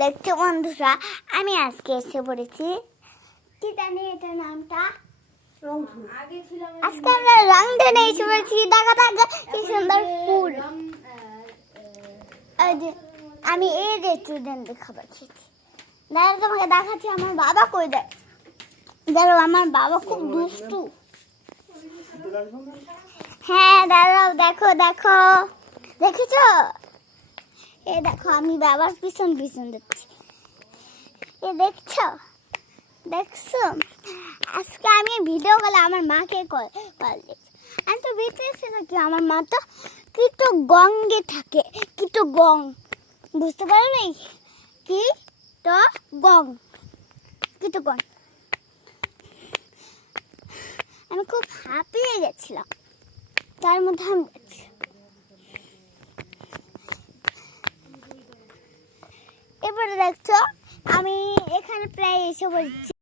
দেখছো বন্ধুরা, আমি আজকে এসে পড়েছি কি জানি এটার নামটা, আজকে আমরা রংধনু এসে পড়েছি। দেখা কি সুন্দর ফুল। আমি এই রেস্টুরেন্ট খাবার খেয়েছি। দাঁড়া তোমাকে দেখাচ্ছি আমার বাবা কই দেয়। দাঁড়ো, আমার বাবা খুব দুষ্টু। হ্যাঁ দাঁড়াও, দেখো দেখো, দেখেছো? এ দেখো আমি বাবার পিছন পিছন দেখছি। এ দেখছো দেখছো আজকে আমি ভিডিও কলে আমার মাকে কল দেখছি। আমি তো বিদেশে থাকি, আমার মা তো কিন্তু গঙ্গে থাকে। কিন্তু গং বুঝতে পারবে কি তো গং, কিন্তু গং। আমি খুব হাঁপিয়ে গেছিলাম, তার মধ্যে আমি দেখছি। এবারে দেখছো আমি এখানে প্রায় এসে বলছি।